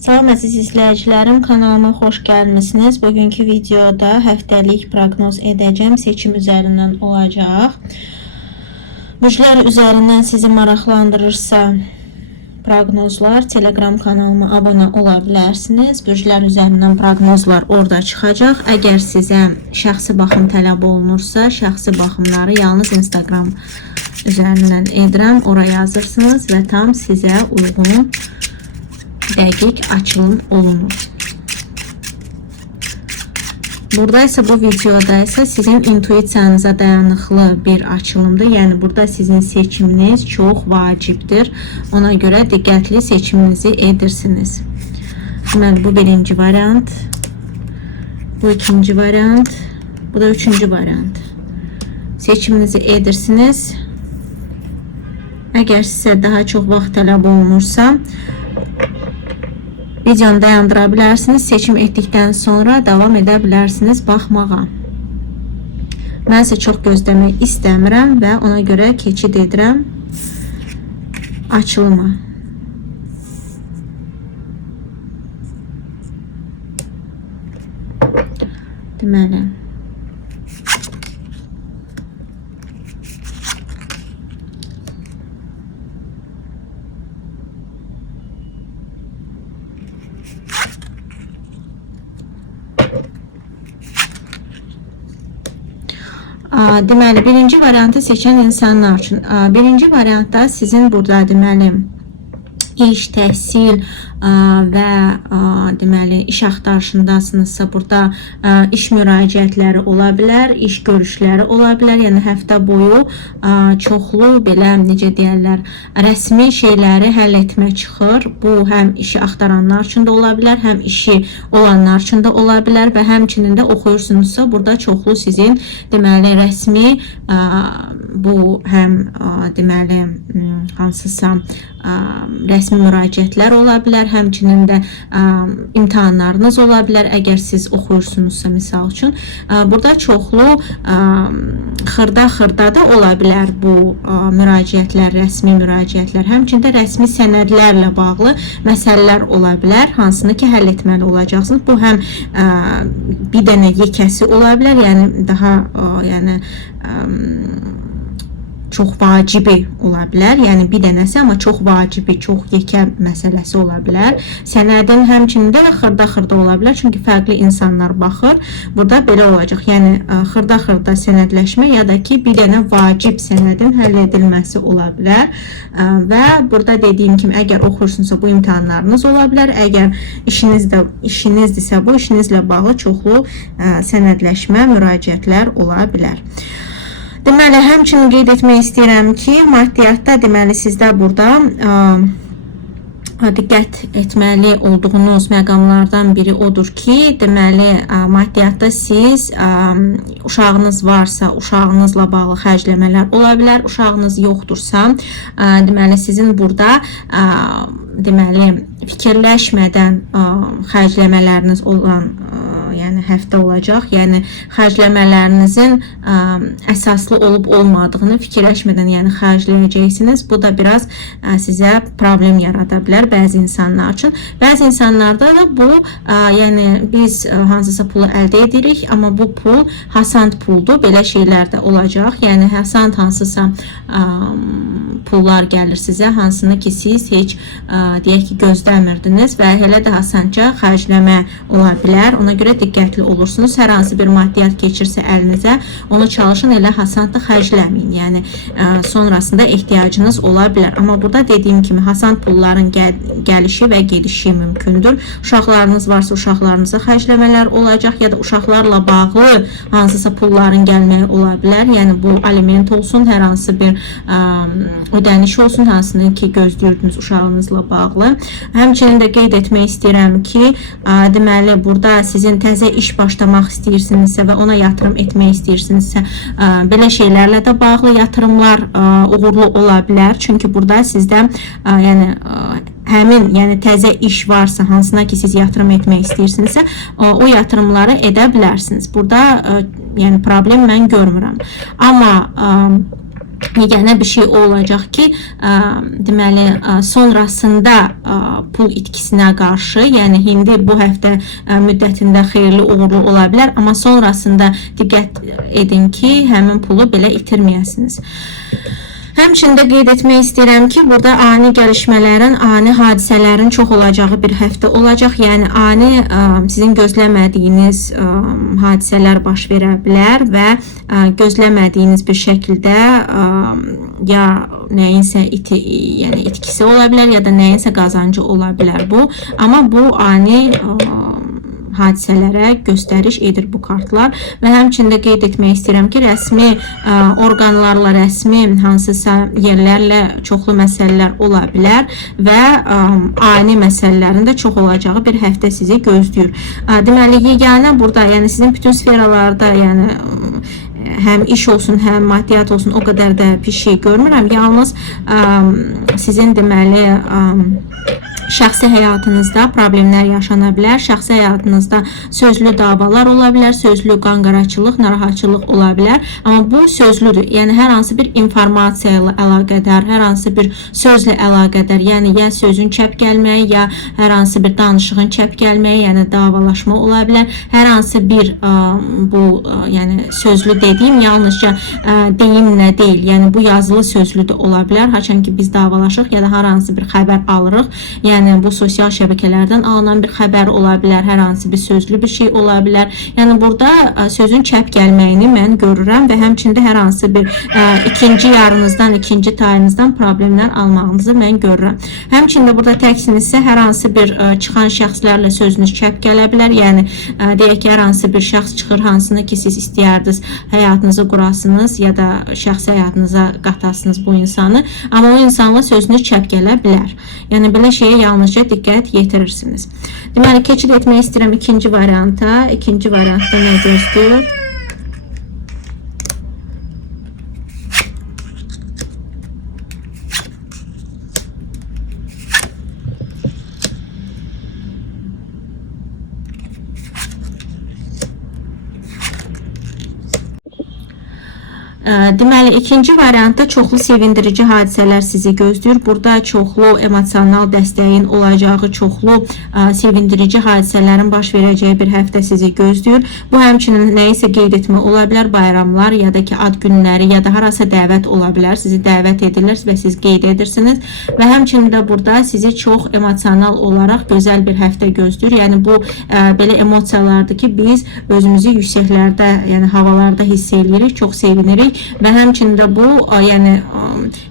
Salam əziz izləyicilərim, kanalıma xoş gəlmisiniz. Bugünkü videoda həftəlik proqnoz edəcəm. Seçim üzərindən olacaq. Burclar üzərindən sizi maraqlandırırsa proqnozlar, Telegram kanalıma abunə ola bilərsiniz. Burclar üzərindən proqnozlar orada çıxacaq. Əgər sizə şəxsi baxım tələb olunursa, şəxsi baxımları yalnız Instagram üzərindən edirəm. Oraya yazırsınız və tam sizə uyğun dəqiq açılım olunur. Burada ise bu videoda ise sizin intuisiyanıza dayanıqlı bir açılımdır. Yəni burada sizin seçiminiz çox vacibdir. Ona göre diqqətli seçiminizi edirsiniz. Deməli bu birinci variant, bu ikinci variant, bu da üçüncü variant. Seçiminizi edirsiniz. Əgər sizə daha çox vaxt tələb olunursa, videonu dayandıra bilərsiniz. Seçim etdikdən sonra davam edə bilərsiniz baxmağa. Mən isə çox gözləmək istəmirəm və ona görə keçid edirəm açılıma. Deməli, deməli birinci variantı seçən insanlar üçün, birinci variantda sizin burada deməli iş, təhsil və deməli iş axtarışındasınızsa burada iş müraciətləri ola bilər, iş görüşləri ola bilər. Yəni həftə boyu çoxlu belə necə deyirlər, rəsmi şeyləri həll etmək çıxır. Bu həm işi axtaranlar üçün də ola bilər, həm işi olanlar üçün də ola bilər və həmçinin də oxuyursunuzsa burada çoxlu sizin deməli rəsmi bu həm deməli hansısa rəsmi müraciətlər ola bilər, həmçinin də imtahanlarınız ola bilər. Əgər siz oxuyursunuzsa misal üçün burada çoxlu xırda da ola bilər bu müraciətlər, rəsmi müraciətlər. Həmçinin də rəsmi sənədlərlə bağlı məsələlər ola bilər, hansını ki həll etməli olacaqsınız. Bu həm bir dənə yekəsi ola bilər, yəni daha yəni çox vacibi ola bilər. Yəni bir dənəsi, amma çox vacibi, çox yekə məsələsi ola bilər. Sənədin həmçinin də xırda ola bilər. Çünki fərqli insanlar baxır. Burada belə olacaq. Yəni xırda sənədləşmə ya da ki bir dənə vacib sənədin həll edilməsi ola bilər. Və burada dediyim kimi əgər oxursunuzsa bu imtahanlarınız ola bilər. Əgər işinizdirsə bu işinizlə bağlı çoxlu sənədləşmə, müraciətlər ola bilər. Deməli, həmçinin qeyd etmək istəyirəm ki, maddiyyatda deməli sizdə burada diqqət etməli olduğunuz məqamlardan biri odur ki, deməli maddiyyatda siz uşağınız varsa, uşağınızla bağlı xərcləmələr ola bilər. Uşağınız yoxdursa, deməli sizin burada deməli fikirləşmədən xərcləmələriniz olan yəni həftə olacaq. Yəni xərcləmələrinizin əsaslı olub olmadığını fikirləşmədən yəni xərcləyəcəksiniz. Bu da biraz sizə problem yarada bilər bəzi insanlar üçün. Bəzi insanlarda da bu yəni biz hansısa pulu əldə edirik, amma bu pul hasant puldur. Belə şeylər də olacaq. Yəni hasant hansısa pullar gəlir sizə, hansını ki siz heç deyək ki gözləmirdiniz və elə də hasantca xərcləmə ola bilər. Ona görə diqqətli olursunuz. Hər hansı bir maddiyyat keçirsə əlinizə, onu çalışın elə hasantda xərcləməyin. Yəni sonrasında ehtiyacınız ola bilər. Amma burada dediyim kimi hasant pulların gəlişi və gedişi mümkündür. Uşaqlarınız varsa uşaqlarınıza xərcləmələr olacaq ya da uşaqlarla bağlı hansısa pulların gəlməyi ola bilər. Yəni bu aliment olsun, hər hansı bir ödəniş olsun, hansını ki gözləyirdiniz uşağınızla bağlı. Həmçinin də qeyd etmək istəyirəm ki, deməli burada sizin təzə iş başlamaq istəyirsinizsə və ona yatırım etmək istəyirsinizsə, belə şeylərlə də bağlı yatırımlar uğurlu ola bilər. Çünki burada sizdə yəni həmin yəni təzə iş varsa, hansına ki siz yatırım etmək istəyirsinizsə, o yatırımları edə bilərsiniz. Burada yəni problem mən görmürəm. Amma yeganə bir şey olacaq ki, deməli, sonrasında pul itkisinə qarşı, yəni indi bu həftə müddətində xeyirli uğurlu ola bilər, amma sonrasında diqqət edin ki, həmin pulu belə itirməyəsiniz. Həmçində qeyd etmək istəyirəm ki, burada ani gəlişmələrin, ani hadisələrin çox olacağı bir həftə olacaq. Yəni, ani sizin gözləmədiyiniz hadisələr baş verə bilər və gözləmədiyiniz bir şəkildə ya nəyinsə itkisi ola bilər, ya da nəyinsə qazancı ola bilər bu. Amma bu ani hadisələrə göstəriş edir bu kartlar və həmçində qeyd etmək istəyirəm ki, rəsmi orqanlarla, rəsmi hansısa yerlərlə çoxlu məsələlər ola bilər və ani məsələlərin də çox olacağı bir həftə sizi gözləyir. Deməli, yeganə burada, yəni sizin bütün sferalarda, yəni həm iş olsun, həm maddiyyat olsun, o qədər də bir şey görmürəm. Yalnız sizin deməli şəxsi həyatınızda problemlər yaşana bilər, şəxsi həyatınızda sözlü davalar ola bilər, sözlü qanqaraçılıq, narahatçılıq ola bilər. Amma bu sözlüdür, yəni hər hansı bir informasiya ilə əlaqədar, hər hansı bir sözlə əlaqədar, yəni ya sözün çəp gəlməyi, ya hər hansı bir danışığın çəp gəlməyi, yəni davalaşma ola bilər. Hər hansı bir bu, yəni sözlü dediyim yalnızca deyimlə deyil, yəni bu yazılı sözlü də ola bilər. Haçan ki biz davalaşıq ya da hər hansı bir xəbər alırıq, yəni bu sosial şəbəkələrdən alınan bir xəbər ola bilər, hər hansı bir sözlü bir şey ola bilər. Yəni burada sözün çəp gəlməyini mən görürəm və həmçində hər hansı bir ikinci yarınızdan, ikinci tayınızdan problemlər almağınızı mən görürəm. Həmçində burada təksinizsə hər hansı bir çıxan şəxslərlə sözünüz çəp gələ bilər. Yəni deyək ki, hər hansı bir şəxs çıxır, hansını ki siz istəyərdiniz həyatınızı qurasınız ya da şəxsi həyatınıza qatasınız bu insanı, amma o insanla sözünüz çəp gələ bilər. Yəni belə şeyə yalnızca diqqət yetirirsiniz. Deməli, keçid etmək istəyirəm ikinci varianta. İkinci variantda nə gözləyir? Deməli, ikinci variantda çoxlu sevindirici hadisələr sizi gözləyir. Burada çoxlu emosional dəstəyin olacağı, çoxlu sevindirici hadisələrin baş verəcəyi bir həftə sizi gözləyir. Bu həmçinin nəyisə qeyd etmə ola bilər, bayramlar ya da ki ad günləri ya da harasa dəvət ola bilər. Sizi dəvət edilir və siz qeyd edirsiniz və həmçinin də burada sizi çox emosional olaraq gözəl bir həftə gözləyir. Yəni bu belə emosiyalardır ki, biz özümüzü yüksəklərdə, yəni havalarda hiss edirik, çox sevinirik. Və həmçində bu, yəni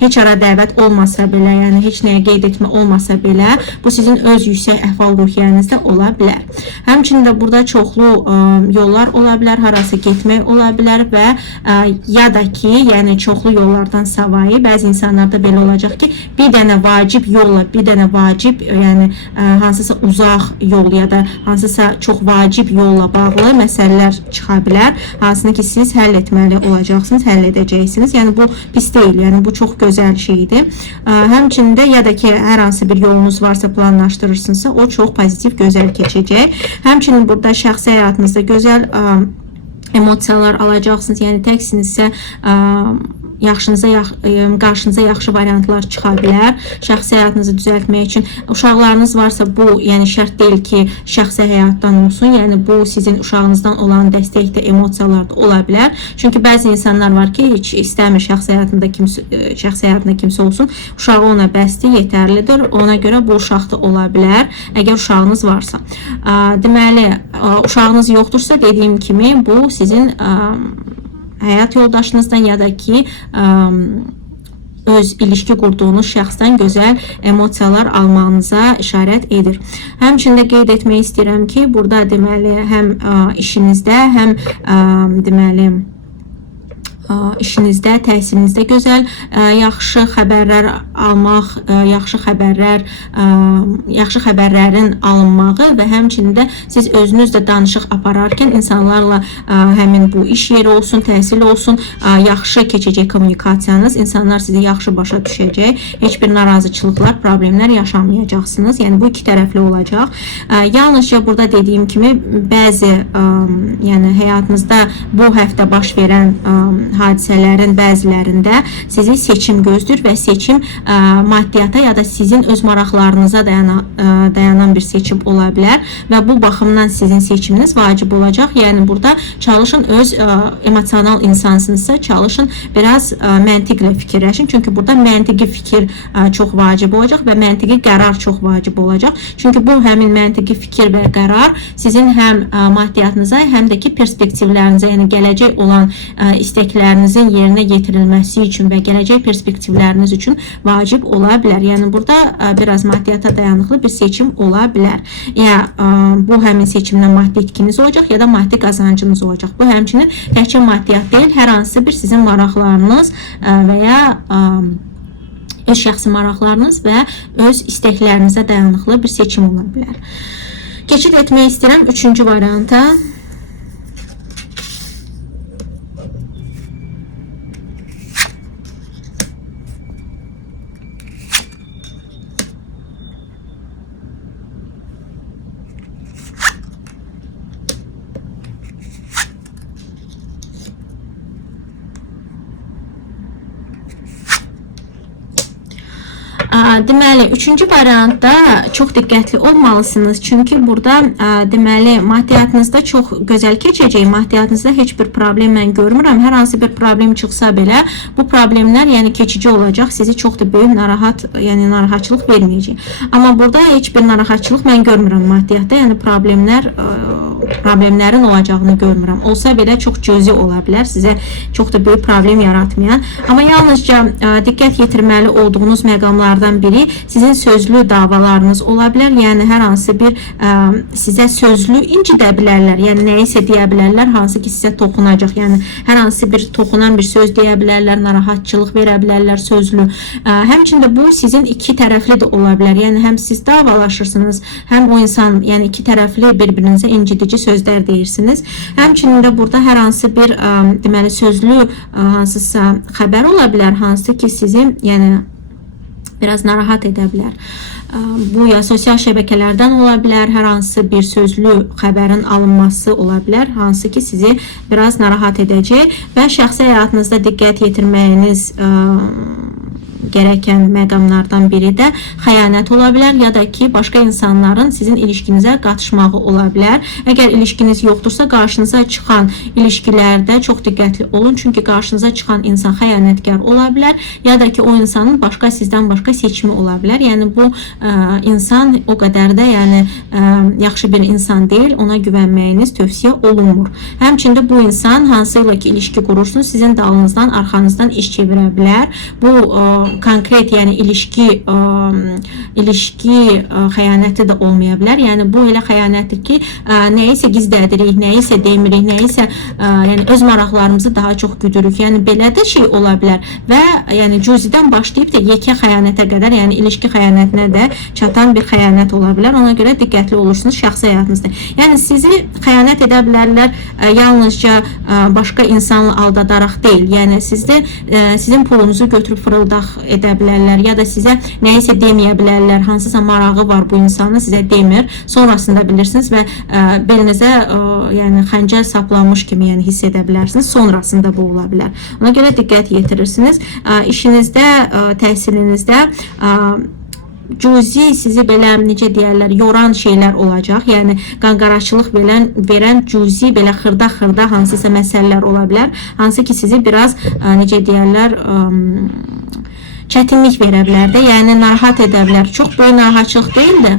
heç ara dəvət olmasa belə, yəni heç nəyə qeyd etmə olmasa belə, bu sizin öz yüksək əhval-ruhiyyənizdə ola bilər. Həmçində burada çoxlu yollar ola bilər, harası getmək ola bilər və ya da ki, yəni çoxlu yollardan savayı bəzi insanlarda belə olacaq ki, bir dənə vacib yolla, bir dənə vacib, yəni hansısa uzaq yol ya da hansısa çox vacib yolla bağlı məsələlər çıxa bilər, hansını ki siz həll etməli olacaqsınız, həll edəcəksiniz. Yəni bu pis deyil, yəni bu çox gözəl şeydir. Həmçində ya da ki hər hansı bir yolunuz varsa, planlaşdırırsınızsa, o çox pozitiv, gözəl keçəcək. Həmçinin burada şəxsi həyatınızda gözəl emosiyalar alacaqsınız. Yəni təksinizsə qarşınıza yaxşı variantlar çıxa bilər. Şəxsi həyatınızı düzəltmək üçün uşaqlarınız varsa, bu yəni şərt deyil ki, şəxsi həyatdan olsun. Yəni bu sizin uşağınızdan olan dəstək də emosiyalar da ola bilər. Çünki bəzi insanlar var ki, heç istəmir şəxsi həyatında kimsə olsun. Uşağı ona bəsdir, yetərlidir. Ona görə bu uşaq da ola bilər, əgər uşağınız varsa. Deməli, uşağınız yoxdursa, dediyim kimi, bu sizin həyat yoldaşınızdan ya da ki öz ilişki qurduğunuz şəxsdən gözəl emosiyalar almağınıza işarət edir. Həmçində qeyd etmək istəyirəm ki, burada deməli həm işinizdə, həm deməli işinizdə, təhsilinizdə gözəl, yaxşı xəbərlər almaq, yaxşı xəbərlərin alınmağı və həmçinin də siz özünüz də danışıq apararkən insanlarla həmin bu iş yeri olsun, təhsil olsun, yaxşı keçəcək kommunikasiyanız, insanlar sizi yaxşı başa düşəcək, heç bir narazıçılıqlar, problemlər yaşamayacaqsınız. Yəni bu iki tərəfli olacaq. Yalnızca burada dediyim kimi bəzi yəni həyatınızda bu həftə baş verən hadisələrin bəzilərində sizi seçim gözlür və seçim maddiyata ya da sizin öz maraqlarınıza dayanan bir seçim ola bilər və bu baxımdan sizin seçiminiz vacib olacaq. Yəni burada çalışın öz emosional insansınızsa çalışın biraz məntiqlə fikirləşin. Çünki burada məntiqi fikir çox vacib olacaq və məntiqi qərar çox vacib olacaq. Çünki bu həmin məntiqi fikir və qərar sizin həm maddiyatınıza, həm də ki perspektivlərinizə, yəni gələcək olan istəklərinizin yerinə yetirilməsi üçün və gələcək perspektivləriniz üçün vacib ola bilər. Yəni burada biraz maddiyata dayanıqlı bir seçim ola bilər. Ya bu həmin seçimdən maddi itkiniz olacaq ya da maddi qazancınız olacaq. Bu həmçinin təkcə maddiyat deyil, hər hansı bir sizin maraqlarınız və ya öz şəxsi maraqlarınız və öz istəklərinizə dayanıqlı bir seçim ola bilər. Keçid etmək istəyirəm 3-cü varianta. Deməli, 3-cü variantda çox diqqətli olmalısınız. Çünki burada deməli maddiyatınızda çox gözəl keçəcək. Maddiyatınızda heç bir problem mən görmürəm. Hər hansı bir problem çıxsa belə bu problemlər yəni keçici olacaq. Sizi çox da böyük narahatçılıq verməyəcək. Amma burada heç bir narahatçılıq mən görmürəm maddiyatda. Yəni problemlərin olacağını görmürəm. Olsa belə çox cüzi ola bilər. Sizə çox da böyük problem yaratmayan. Amma yalnızca diqqət yetirməli olduğunuz məqamlardan biri sizin sözlü davalarınız ola bilər. Yəni hər hansı bir sizə sözlü incidə bilərlər. Yəni nəyisə deyə bilərlər, hansı ki sizə toxunacaq. Yəni hər hansı bir toxunan bir söz deyə bilərlər, narahatçılıq verə bilərlər sözlü. Həmçində bu sizin iki tərəfli də ola bilər. Yəni həm siz davalaşırsınız, həm o insan, yəni iki tərəfli bir-birinizə incidici sözlər deyirsiniz. Həmçinin də burada hər hansı bir deməli sözlü hansısa xəbər ola bilər, hansı ki sizi yəni biraz narahat edə bilər. Bu ya sosial şəbəkələrdən ola bilər, hər hansı bir sözlü xəbərin alınması ola bilər, hansı ki sizi biraz narahat edəcək və şəxsi həyatınızda diqqət yetirməyiniz gereken məqamlardan biri də xəyanət ola bilər ya da ki başqa insanların sizin ilişkinizə qatışmağı ola bilər. Əgər ilişkiniz yoxdursa qarşınıza çıxan ilişkilərdə çox diqqətli olun. Çünki qarşınıza çıxan insan xəyanətkar ola bilər ya da ki o insanın sizdən başqa seçimi ola bilər. Yəni bu insan o qədər də yəni yaxşı bir insan deyil. Ona güvənməyiniz tövsiyə olunmur. Həmçində bu insan hansıyla ki ilişki qurursunuz, sizin dalınızdan, arxanızdan iş çevirə bilər. Bu konkret yəni ilişki xəyanəti də olmaya bilər. Yəni bu elə xəyanətdir ki, nəyisə gizlədirik, nəyisə demirik, nəyisə yəni öz maraqlarımızı daha çox güdürük. Yəni belə də şey ola bilər və yəni cüzidən başlayıb da yekə xəyanətə qədər, yəni ilişki xəyanətinə də çatan bir xəyanət ola bilər. Ona görə diqqətli olursunuz şəxsi həyatınızda. Yəni sizi xəyanət edə bilərlər yalnızca başqa insanla aldadaraq deyil. Yəni sizin pulunuzu götürüb fırıldaq edə bilərlər ya da sizə nəyisə deməyə bilərlər, hansısa marağı var bu insanın, sizə demir, sonrasında bilirsiniz və belinizə yəni xəncər saplanmış kimi yəni hiss edə bilərsiniz, sonrasında bu ola bilər. Ona görə diqqət yetirirsiniz. İşinizdə, təhsilinizdə cüzi sizi belə necə deyərlər, yoran şeylər olacaq. Yəni qanqaraçılıq verən cüzi belə xırda hansısa məsələlər ola bilər. Hansı ki sizi biraz necə deyərlər, çətinlik verə bilər də, yəni narahat edə bilər. Çox böyük narahatçılıq deyil də.